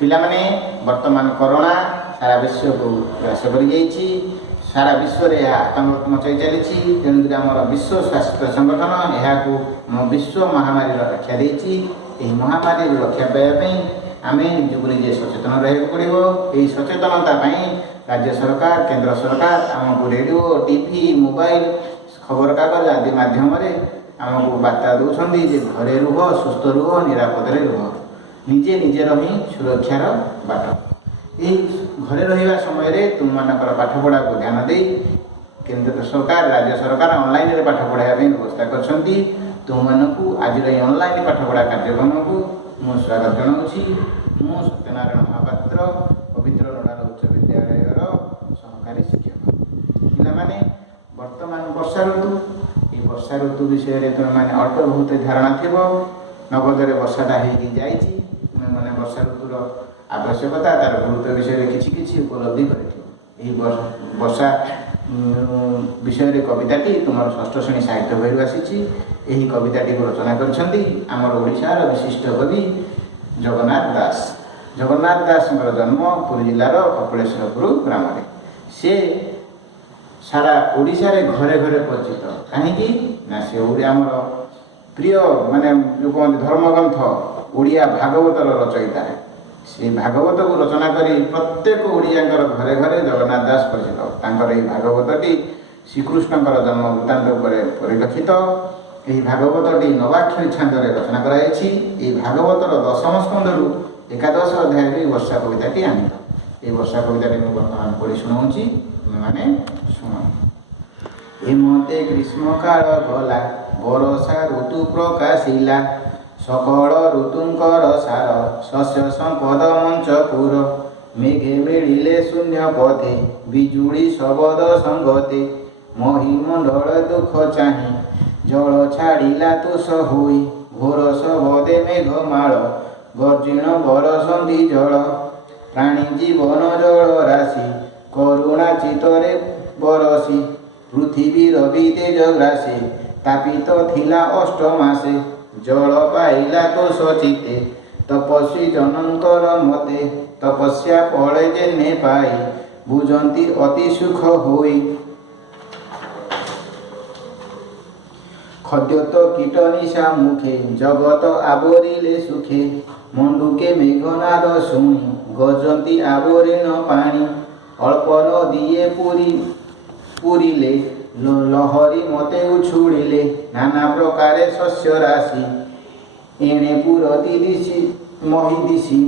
ପିଲାମାନେ ବର୍ତ୍ତମାନ କରୋନା ସାରା ବିଶ୍ୱକୁ ଗ୍ରାସ କରିଯାଇଛି। ସାରା ବିଶ୍ୱରେ ଏହା ଆତଙ୍କ ମଚାଇ ଚାଲିଛି। ତେଣୁକରି ଆମର ବିଶ୍ୱ ସ୍ୱାସ୍ଥ୍ୟ ସଂଗଠନ ଏହାକୁ ବିଶ୍ୱ ମହାମାରୀର ଆଖ୍ୟା ଦେଇଛି। ଏହି ମହାମାରୀରୁ ରକ୍ଷା ପାଇବା ପାଇଁ ଆମେ ନିଜକୁ ନିଜେ ସଚେତନ ରହିବାକୁ ପଡ଼ିବ। ଏହି ସଚେତନତା ପାଇଁ ରାଜ୍ୟ ସରକାର, କେନ୍ଦ୍ର ସରକାର ଆମକୁ ରେଡ଼ିଓ, ଟିଭି, ମୋବାଇଲ, ଖବରକାଗଜ ଆଦି ମାଧ୍ୟମରେ ଆମକୁ ବାର୍ତ୍ତା ଦେଉଛନ୍ତି ଯେ ଘରେ ରୁହ, ସୁସ୍ଥ ରୁହ, ନିରାପଦରେ ରୁହ। ନିଜେ ନିଜର ହିଁ ସୁରକ୍ଷାର ବାଟ। ଏହି ଘରେ ରହିବା ସମୟରେ ତୁମମାନଙ୍କର ପାଠପଢ଼ାକୁ ଧ୍ୟାନ ଦେଇ କେନ୍ଦ୍ର ସରକାର, ରାଜ୍ୟ ସରକାର ଅନଲାଇନରେ ପାଠ ପଢ଼ାଇବା ପାଇଁ ବ୍ୟବସ୍ଥା କରିଛନ୍ତି। ତୁମମାନଙ୍କୁ ଆଜିର ଏହି ଅନଲାଇନ ପାଠପଢ଼ା କାର୍ଯ୍ୟକ୍ରମକୁ ମୁଁ ସ୍ୱାଗତ ଜଣାଉଛି। ମୁଁ ସତ୍ୟନାରାୟଣ ମହାପାତ୍ର, ପବିତ୍ର ନୋଡାଲ ଉଚ୍ଚ ବିଦ୍ୟାଳୟର ସହକାରୀ ଶିକ୍ଷକ। ପିଲାମାନେ, ବର୍ତ୍ତମାନ ବର୍ଷା ଋତୁ। ଏହି ବର୍ଷା ଋତୁ ବିଷୟରେ ତୁମେମାନେ ଅଳ୍ପ ବହୁତ ଧାରଣା ଥିବ। ନଗଦରେ ବର୍ଷାଟା ହେଇକି ଯାଇଛି। ତୁମେମାନେ ବର୍ଷା ଋତୁର ଆବଶ୍ୟକତା, ତାର ଗୁରୁତ୍ୱ ବିଷୟରେ କିଛି କିଛି ଉପଲବ୍ଧି କରିଥିବ। ଏହି ବର୍ଷା ବିଷୟରେ କବିତାଟି ତୁମର ଷଷ୍ଠ ଶ୍ରେଣୀ ସାହିତ୍ୟ ବହିରୁ ଆସିଛି। ଏହି କବିତାଟିକୁ ରଚନା କରିଛନ୍ତି ଆମର ଓଡ଼ିଶାର ବିଶିଷ୍ଟ କବି ଜଗନ୍ନାଥ ଦାସ। ଜଗନ୍ନାଥ ଦାସଙ୍କର ଜନ୍ମ ପୁରୀ ଜିଲ୍ଲାର କପିଳେଶ୍ୱରପୁର ଗ୍ରାମରେ। ସେ ସାରା ଓଡ଼ିଶାରେ ଘରେ ଘରେ ପରିଚିତ। କାହିଁକି ନା ସେ ଆମର ପ୍ରିୟ ଯେଉଁ କୁହନ୍ତି ଧର୍ମଗ୍ରନ୍ଥ ଓଡ଼ିଆ ଭାଗବତର ରଚୟିତା। ସେ ଭାଗବତକୁ ରଚନା କରି ପ୍ରତ୍ୟେକ ଓଡ଼ିଆଙ୍କର ଘରେ ଘରେ ଜଗନ୍ନାଥ ଦାସ ପରିଚିତ। ତାଙ୍କର ଏହି ଭାଗବତଟି ଶ୍ରୀକୃଷ୍ଣଙ୍କର ଜନ୍ମ ବୃତ୍ତାନ୍ତ ଉପରେ ପରିଲକ୍ଷିତ। ଏହି ଭାଗବତଟି ନବାକ୍ଷରୀ ଛାନ୍ଦରେ ରଚନା କରାଯାଇଛି। ଏହି ଭାଗବତର ଦଶମ ସ୍କନ୍ଧରୁ ଏକାଦଶ ଅଧ୍ୟାୟରେ ଏହି ବର୍ଷା କବିତାଟି ଆଣିତ। ଏହି ବର୍ଷା କବିତାଟି ମୁଁ ବର୍ତ୍ତମାନ ପଢ଼ି ଶୁଣାଉଛି, ତୁମେମାନେ ଶୁଣ। ହେମନ୍ତେ ଗ୍ରୀଷ୍ମକାଳ ଗଲା, ବରଷା ଋତୁ ପ୍ରକାଶିଲା। ସକଳ ଋତୁଙ୍କର ସାର, ଶସ୍ୟ ସମ୍ପଦ ମଞ୍ଚପୁର। ମେଘେ ମିଳିଲେ ଶୂନ୍ୟ ପଥେ, ବିଜୁଳି ଶବଦ ସଙ୍ଗତେ। ମହିମଣ୍ଡଳ ଦୁଃଖ ଚାହିଁ, ଜଳ ଛାଡ଼ିଲା ତୁଷ ହୋଇ। ଘୋର ଶବଦେ ମେଘମାଳ, ଗର୍ଜିଣ ବରସନ୍ତି ଜଳ। ପ୍ରାଣୀ ଜୀବନ ଜଳ ରାଶି, କରୁଣା ଚିତ୍ତରେ ବରସି। ପୃଥିବୀର ବିତେଜ ଗ୍ରାସେ, ତାପିତ ଥିଲା ଅଷ୍ଟମାସେ। ଜଳ ପାଇଲା ତୋଷ ଚିତେ, ତପସ୍ୱୀ ଜନଙ୍କର ମତେ। ତପସ୍ୟା ଫଳେ ଯେହ୍ନେ ପାଇ, ବୁଝନ୍ତି ଅତି ସୁଖ ହୋଇ। ଖଦ୍ୟତ କୀଟ ନିଶା ମୁଖେ, ଜଗତ ଆବୋରିଲେ ସୁଖେ। ମଣ୍ଡୁକେ ମେଘନାଦ ଶୁଣି, ଗର୍ଜନ୍ତି ଆବୋରିଣ ପାଣି। ଅଳ୍ପ ନଦୀଏ ପୁରିଲେ, ଲହରୀ ମତେ ଉଛୁଳିଲେ। ନାନା ପ୍ରକାରେ ଶସ୍ୟ ରାଶି, ଏଣେ ପୁରତି ଦିଶି ମହି ଦିଶି।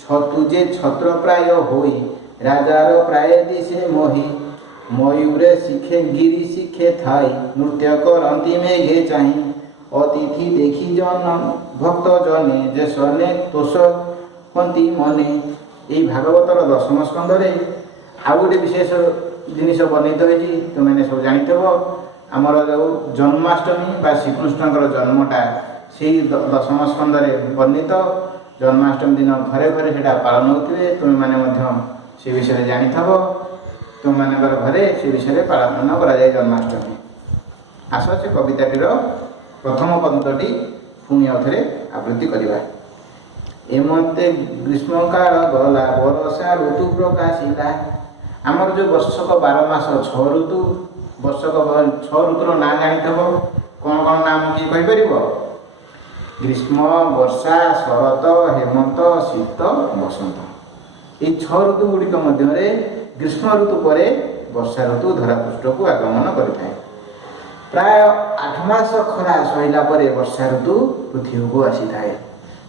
ଛତୁ ଯେ ଛତ୍ର ପ୍ରାୟ ହୋଇ, ରାଜାର ପ୍ରାୟ ଦିଶେ ମହି। ମୟୂରେ ଶିଖେ ଗିରି ଶିଖେ ଥାଇ, ନୃତ୍ୟ କରନ୍ତି ମେଘେ ଚାହିଁ। ଅତିଥି ଦେଖି ଭକ୍ତ ଜନେ, ଯେ ସନେ ତୋଷ ହନ୍ତି ମନେ। ଏହି ଭାଗବତର ଦଶମ ସ୍କନ୍ଧରେ ଆଉ ଗୋଟେ ବିଶେଷ ଜିନିଷ ବର୍ଣ୍ଣିତ ହୋଇଛି। ତୁମେମାନେ ସବୁ ଜାଣିଥିବ, ଆମର ଯେଉଁ ଜନ୍ମାଷ୍ଟମୀ ବା ଶ୍ରୀକୃଷ୍ଣଙ୍କର ଜନ୍ମଟା ସେହି ଦଶମ ସ୍କନ୍ଧରେ ବର୍ଣ୍ଣିତ। ଜନ୍ମାଷ୍ଟମୀ ଦିନ ଘରେ ଘରେ ସେଇଟା ପାଳନ ହେଉଥିବେ। ତୁମେମାନେ ମଧ୍ୟ ସେ ବିଷୟରେ ଜାଣିଥିବ। ତୁମମାନଙ୍କର ଘରେ ସେ ବିଷୟରେ ପାଳନ କରାଯାଏ ଜନ୍ମାଷ୍ଟମୀ। ଆସ ସେ କବିତାଟିର ପ୍ରଥମ ପଦ୍ୟଟି ପୁଣି ଆଉଥରେ ଆବୃତ୍ତି କରିବା। ହେମନ୍ତେ ଗ୍ରୀଷ୍ମକାଳ ଗଲା, ବରଷା ଋତୁ ପ୍ରକାଶିଲା। ଆମର ଯେଉଁ ବର୍ଷକ 12 ମାସ 6 ଋତୁ, ବର୍ଷକ 6 ଋତୁର ନାଁ ଜାଣିଥିବ। କ'ଣ କ'ଣ ନାମ କିଏ କହିପାରିବ? ଗ୍ରୀଷ୍ମ, ବର୍ଷା, ଶରତ, ହେମନ୍ତ, ଶୀତ, ବସନ୍ତ। ଏହି 6 ଋତୁ ଗୁଡ଼ିକ ମଧ୍ୟରେ ଗ୍ରୀଷ୍ମ ଋତୁ ପରେ ବର୍ଷା ଋତୁ ଧରାପୃଷ୍ଠକୁ ଆଗମନ କରିଥାଏ। ପ୍ରାୟ 8 ମାସ ଖରା ସହିଲା ପରେ ବର୍ଷା ଋତୁ ପୃଥିବୀକୁ ଆସିଥାଏ।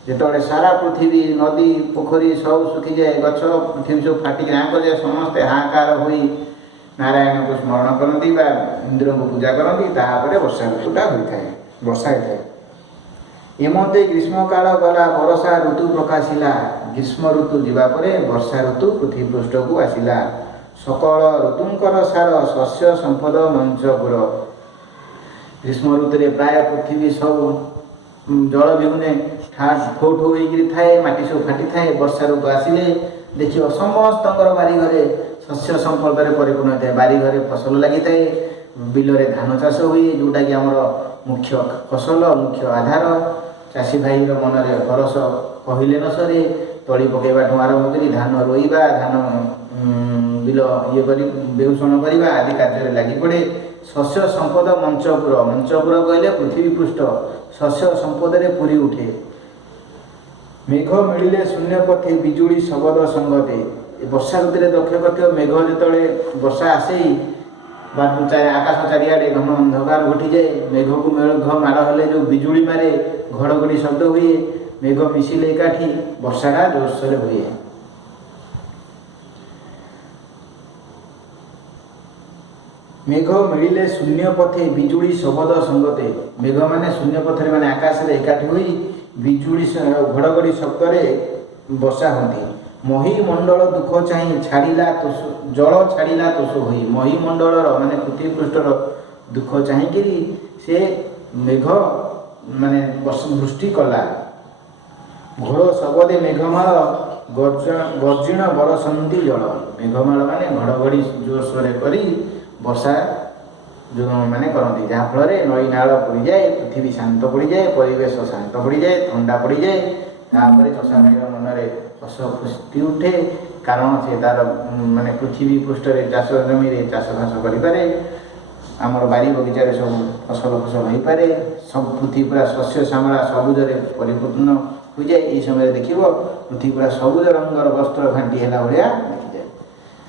ଯେତେବେଳେ ସାରା ପୃଥିବୀ, ନଦୀ ପୋଖରୀ ସବୁ ଶୁଖିଯାଏ, ଗଛ ପୃଥିବୀ ସବୁ ଫାଟିକି ଆଁ କରିଯାଏ, ସମସ୍ତେ ହାହାକାର ହୋଇ ନାରାୟଣଙ୍କୁ ସ୍ମରଣ କରନ୍ତି ବା ଇନ୍ଦ୍ରଙ୍କୁ ପୂଜା କରନ୍ତି, ତାପରେ ବର୍ଷା ଋତୁଟା ହୋଇଥାଏ, ବର୍ଷା ହୋଇଥାଏ। ହେମନ୍ତେ ଗ୍ରୀଷ୍ମକାଳ ଗଲା, ବରଷା ଋତୁ ପ୍ରକାଶିଲା। ଗ୍ରୀଷ୍ମ ଋତୁ ଯିବା ପରେ ବର୍ଷା ଋତୁ ପୃଥିବୀ ପୃଷ୍ଠକୁ ଆସିଲା। ସକଳ ଋତୁଙ୍କର ସାର, ଶସ୍ୟ ସମ୍ପଦ ମଞ୍ଚପୁର। ଗ୍ରୀଷ୍ମ ଋତୁରେ ପ୍ରାୟ ପୃଥିବୀ ସବୁ ଜଳ ବିହୁନେ ଠୋ ଠୋ ହୋଇକରି ଥାଏ, ମାଟି ସବୁ ଫାଟିଥାଏ। ବର୍ଷା ଋତୁ ଆସିଲେ ଦେଖିବ ସମସ୍ତଙ୍କର ବାରିଘରେ ଶସ୍ୟ ସମ୍ପଦରେ ପରିପୂର୍ଣ୍ଣ ହୋଇଥାଏ। ବାରିଘରେ ଫସଲ ଲାଗିଥାଏ, ବିଲରେ ଧାନ ଚାଷ ହୁଏ, ଯେଉଁଟାକି ଆମର ମୁଖ୍ୟ ଫସଲ, ମୁଖ୍ୟ ଆଧାର। ଚାଷୀ ଭାଇର ମନରେ ହରଷ କହିଲେ ନ ସରେ। ତଳି ପକାଇବାଠୁ ଆରମ୍ଭ କରି ଧାନ ରୋଇବା, ଧାନ ବିଲ ଇଏ କରି ବେଉଷଣ କରିବା ଆଦି କାର୍ଯ୍ୟରେ ଲାଗି ପଡ଼େ। ଶସ୍ୟ ସମ୍ପଦ ମଞ୍ଚପୁର, ମଞ୍ଚପୁର କହିଲେ ପୃଥିବୀ ପୃଷ୍ଠ, ଶସ୍ୟ ସମ୍ପଦରେ ପୁରୀ ଉଠେ। ମେଘ ମିଳିଲେ ଶୂନ୍ୟ ପଥେ ବିଜୁଳି ଶବଦ ସଙ୍ଗତେ। ଏ ବର୍ଷା ଋତୁରେ ଦକ୍ଷ କରିଥିବ, ମେଘ ଯେତେବେଳେ ବର୍ଷା ଆସେ ବା ଆକାଶ ଚାରିଆଡ଼େ ଘନ ଅନ୍ଧକାର ଘଟିଯାଏ, ମେଘକୁ ମେଘ ମାଡ଼ ହେଲେ ଯେଉଁ ବିଜୁଳି ମାରେ, ଘଡ଼ଘଡ଼ି ଶବ୍ଦ ହୁଏ, ମେଘ ମିଶିଲେ ଏକାଠି ବର୍ଷାଟା ଜୋରସୋରରେ ହୁଏ। ମେଘ ମିଳିଲେ ଶୂନ୍ୟ ପଥେ ବିଜୁଳି ଶବଦ ସଙ୍ଗତେ। ମେଘ ମାନେ ଶୂନ୍ୟ ପଥରେ ମାନେ ଆକାଶରେ ଏକାଠି ହୋଇ ବିଜୁଳି ଘଡ଼ଘଡ଼ି ଶବ୍ଦରେ ବର୍ଷା ହୁଅନ୍ତି। ମହିମଣ୍ଡଳ ଦୁଃଖ ଚାହିଁ ଛାଡ଼ିଲା ଜଳ ଛାଡ଼ିଲା ତୋଷ ହୋଇ। ମହିମଣ୍ଡଳର ମାନେ ପୃଥିବୀ ପୃଷ୍ଠର ଦୁଃଖ ଚାହିଁକିରି ସେ ମେଘ ମାନେ ବୃଷ୍ଟି କଲା। ଘୋର ଶବଦେ ମେଘମାଳ ଗର୍ଜିଣ ବରସନ୍ତି ଜଳ। ମେଘମାଳ ମାନେ ଘଡ଼ଘଡ଼ି ଜୋରସୋରରେ କରି ବର୍ଷା ମାନେ କରନ୍ତି, ଯାହାଫଳରେ ନଈ ନାଳ ପଡ଼ିଯାଏ, ପୃଥିବୀ ଶାନ୍ତ ପଡ଼ିଯାଏ, ପରିବେଶ ଶାନ୍ତ ପଡ଼ିଯାଏ, ଥଣ୍ଡା ପଡ଼ିଯାଏ। ତାପରେ ଚଷା ଭାଇର ମନରେ ହସ ଫୁଟି ଉଠେ, କାରଣ ସେ ତାର ମାନେ ପୃଥିବୀ ପୃଷ୍ଠରେ ଚାଷ ଜମିରେ ଚାଷବାସ କରିପାରେ, ଆମର ବାରି ବଗିଚାରେ ସବୁ ଫସଲ ହୋଇପାରେ, ସବୁ ପୃଥିବୀ ପୁରା ଶସ୍ୟ ଶ୍ୟାମଳା ସବୁଜରେ ପରିପୂର୍ଣ୍ଣ ହୋଇଯାଏ। ଏହି ସମୟରେ ଦେଖିବ ପୃଥିବୀ ପୁରା ସବୁଜ ରଙ୍ଗର ବସ୍ତ୍ର ଘାଣ୍ଟି ହେଲା ଭଳିଆ